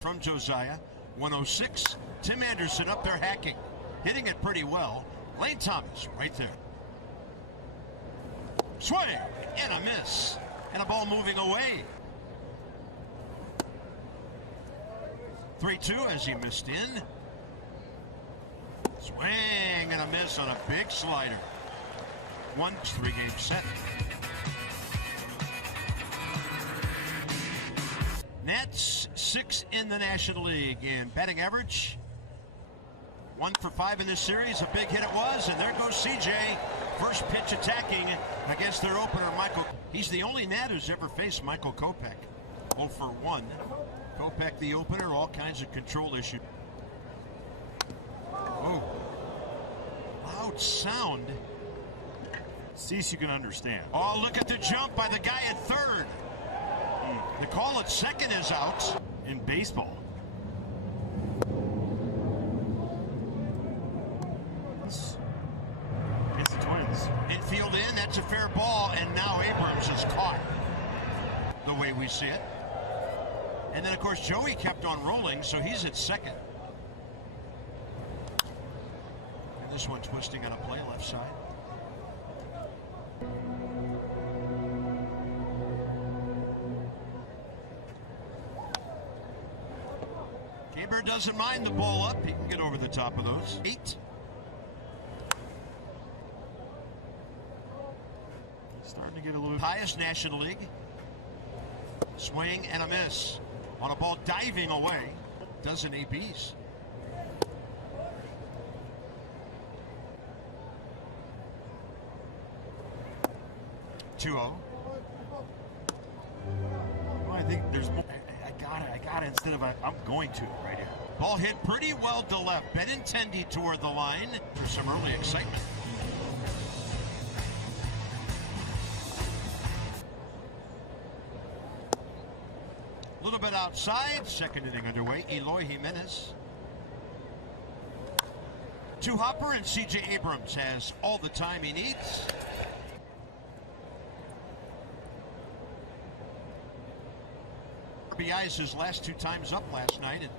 From Josiah, 106. Tim Anderson up there hacking, hitting it pretty well. Lane Thomas right there. Swing and a miss, and a ball moving away. 3-2 as he missed in. Swing and a miss on a big slider. 1-3 game set. Nats 6 in the National League in batting average. 1 for 5 in this series. A big hit it was, and there goes CJ. First pitch attacking against their opener, Michael. He's the only Nat who's ever faced Michael Kopech. 0 for 1. Kopech the opener, all kinds of control issues. Oh, loud sound. Cease, you can understand. Oh, look at the jump by the guy at third. The call at second is out. In baseball, it's the Twins. Infield in, that's a fair ball, and now Abrams is caught the way we see it. And then, of course, Joey kept on rolling, so he's at second. And this one twisting on a play left side. Gaber doesn't mind the ball up. He can get over the top of those. 8. Starting to get a little bit. Highest National League. Swing and a miss on a ball diving away. Dozen ABs. Well, I think there's more. I got it instead of I'm going to right here. Ball hit pretty well to left. Benintendi toward the line. There's some early excitement. A little bit outside. Second inning underway. Eloy Jimenez. To Hopper, and CJ Abrams has all the time he needs. RBIs his last 2 times up last night, and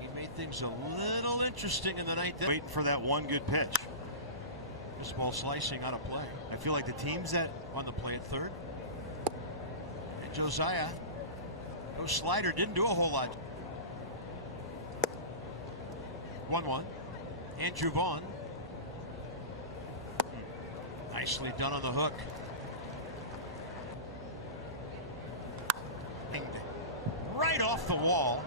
he made things a little interesting in the ninth. Waiting for that one good pitch. This ball slicing out of play. I feel like the teams that On the play at third. And Josiah, no slider, didn't do a whole lot. 1-1. Andrew Vaughn. Nicely done on the hook. Right off the wall.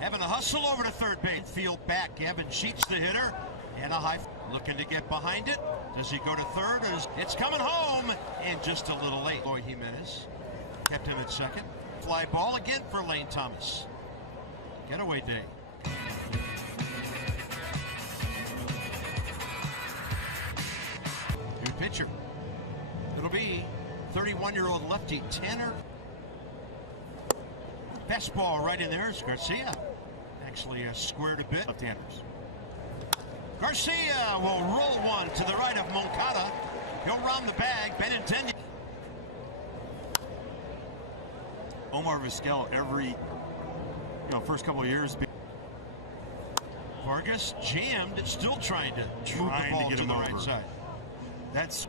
Having a hustle over to third base. Field back. Evan Sheets the hitter. And a high. Looking to get behind it. Does he go to third? It's coming home. And just a little late. Eloy Jimenez kept him at second. Fly ball again for Lane Thomas. Getaway day. New pitcher. It'll be 31-year-old lefty Tanner. Best ball right in there is Garcia. Actually squared a bit. left-handers. Garcia will roll one to the right of Moncada. He'll round the bag. Benintendi. Omar Vizquel every first couple of years. Vargas jammed, still trying to move the ball get to him the over. right side. That's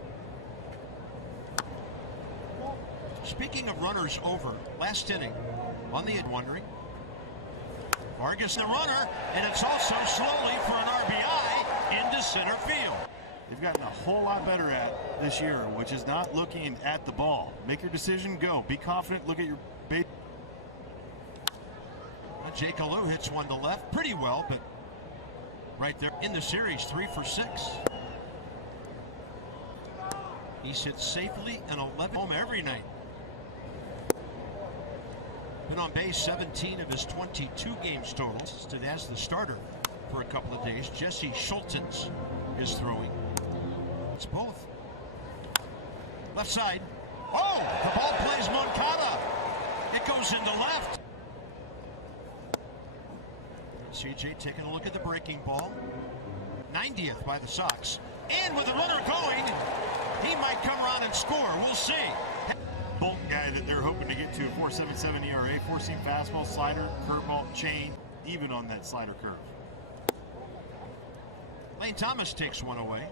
Speaking of runners over, last inning on the wondering. Vargas the runner, and it's also slowly for an RBI into center field. they've gotten a whole lot better at this year, which is not looking at the ball. Make your decision, go. Be confident, look at your bait. Jake Alou hits one to left pretty well, but right there in the series, 3 for 6. He's hit safely and 11 home every night. Been on base 17 of his 22 games total. Stood as the starter for a couple of days. Jesse Schultens is throwing. It's both. Left side. Oh, the ball plays Moncada. It goes into left. CJ taking a look at the breaking ball. 90th by the Sox. And with the runner going, he might come around and score. We'll see. bolt guy that they're hoping to get to. A 4.77 ERA, four-seam fastball, slider, curveball, chain, even on that slider curve. Lane Thomas takes one away.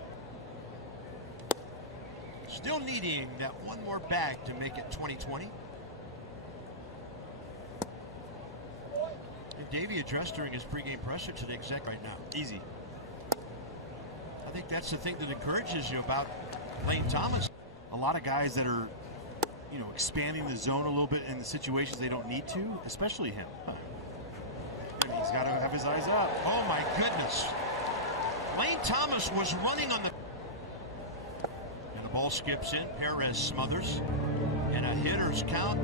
Still needing that one more bag to make it 2020. And Davey addressed during his pregame presser to the exec right now. Easy. I think that's the thing that encourages you about Lane Thomas. A lot of guys that are, expanding the zone a little bit in the situations they don't need to, especially him. And he's got to have his eyes up. Oh my goodness. Lane Thomas was running on the... And the ball skips in. Perez smothers. And a hitter's count.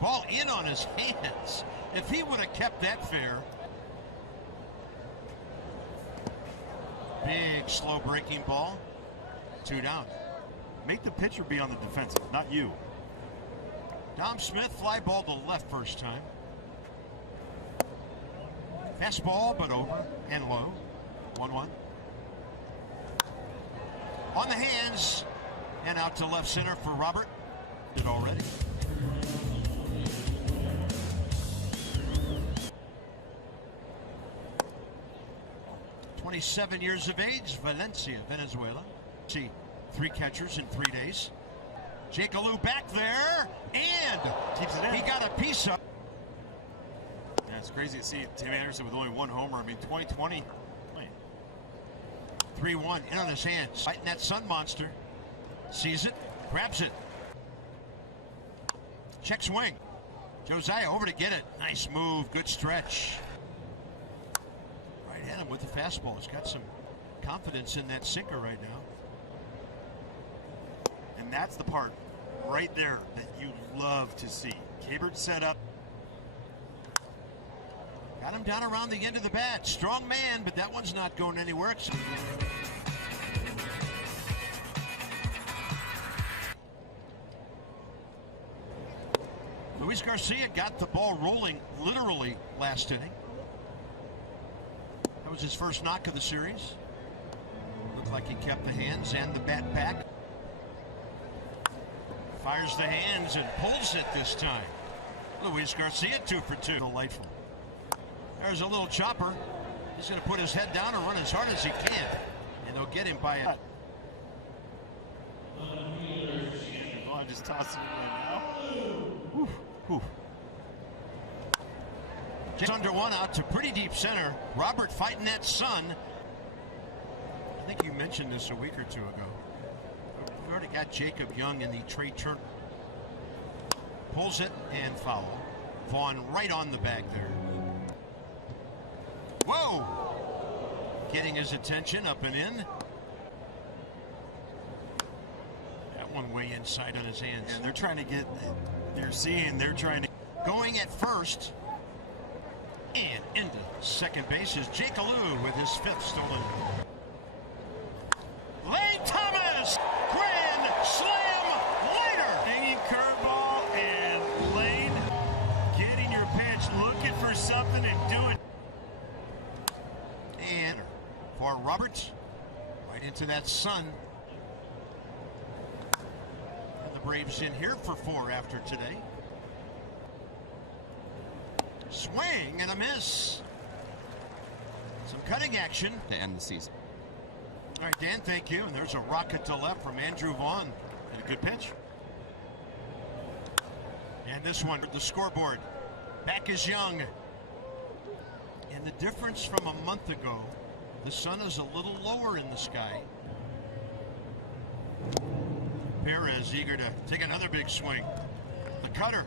Ball in on his hands. If he would have kept that fair. Big slow breaking ball. 2 down. Make the pitcher be on the defensive, not you. Dom Smith fly ball to left first time. Fastball, but over and low. 1-1. On the hands and out to left center for Robert. Did already. "27 years of age, Valencia, Venezuela. See, 3 catchers in 3 days. Jake Alou back there, and keeps it in. He got a piece of. Yeah, it's crazy to see Tim Anderson with only 1 homer. I mean, 2020. 3-1 in on his hands. Fighting that sun monster. Sees it, grabs it. Check swing. Josiah over to get it. Nice move, good stretch. Right at him with the fastball. He's got some confidence in that sinker right now. And that's the part right there that you love to see. Cabert set up. Got him down around the end of the bat. Strong man, but that one's not going anywhere. Luis Garcia got the ball rolling literally last inning. That was his first knock of the series. Looked like he kept the hands and the bat back. Fires the hands and pulls it this time. Luis Garcia 2 for 2. Delightful. There's a little chopper. He's going to put his head down and run as hard as he can. And they'll get him by a... Oh, I'm just tossing it right now. Whew. Whew. Just under 1 out to pretty deep center. Robert fighting that sun. I think you mentioned this a week or 2 ago. We already got Jacob Young in the Trey Turner. Pulls it and foul. Vaughn right on the bag there. Whoa! Getting his attention up and in. That one way inside on his hands. And they're trying to get, they're trying to. Going at first. And into second base is Jake Alou with his 5th stolen. Lane Thomas! Grand slam later! Hanging curveball and Lane getting your pitch, looking for something and doing. And for Robert, right into that sun. And the Braves in here for 4 after today. Swing and a miss. Some cutting action to end the season. All right, Dan, thank you. And there's a rocket to left from Andrew Vaughn. And a good pitch. And this one, the scoreboard. Back is Young. And the difference from a month ago, the sun is a little lower in the sky. Perez eager to take another big swing. The cutter.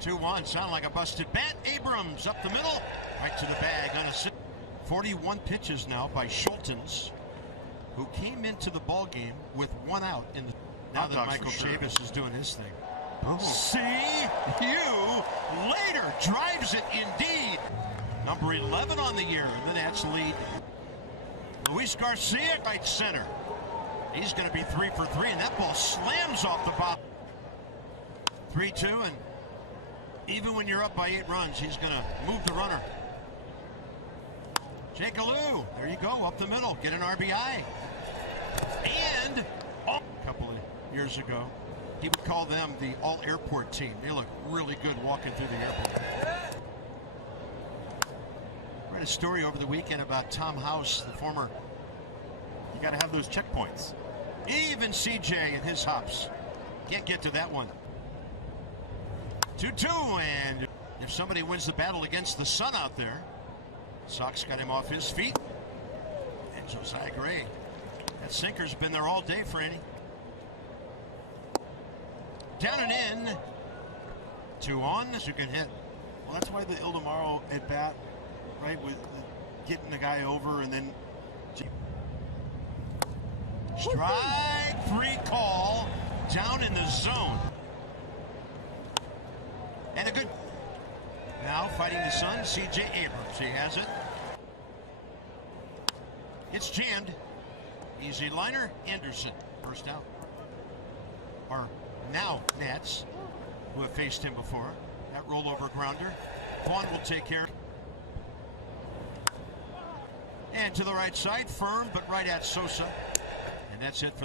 2-1, sound like a busted bat. Abrams up the middle, right to the bag on a 41 pitches now by Schultens, who came into the ball game with 1 out in the. Now that Michael Chavis is doing his thing. Oh. See you later. Drives it indeed. Number 11 on the year, and the Nats lead. Luis Garcia, right center. He's going to be 3 for 3, and that ball slams off the bottom. 3-2, and even when you're up by 8 runs, he's going to move the runner. Jake Alou, there you go, up the middle, get an RBI. And a couple of years ago. He would call them the all-airport team. They look really good walking through the airport. I read a story over the weekend about Tom House, the former. You got to have those checkpoints. Even CJ and his hops. Can't get to that one. 2-2, and if somebody wins the battle against the sun out there, Sox got him off his feet. And Josiah Gray. That sinker's been there all day, Franny. Down and in. 2 on, as you can hit. Well, that's why the Ildemaro at bat, right, with getting the guy over and then. Strike 3 call down in the zone. And a good. Now fighting the sun, CJ Abrams. He has it. It's jammed. Easy liner, Anderson. First out. Are now Nats, who have faced him before. That rollover grounder. Vaughn will take care. And to the right side, firm but right at Sosa. And that's it for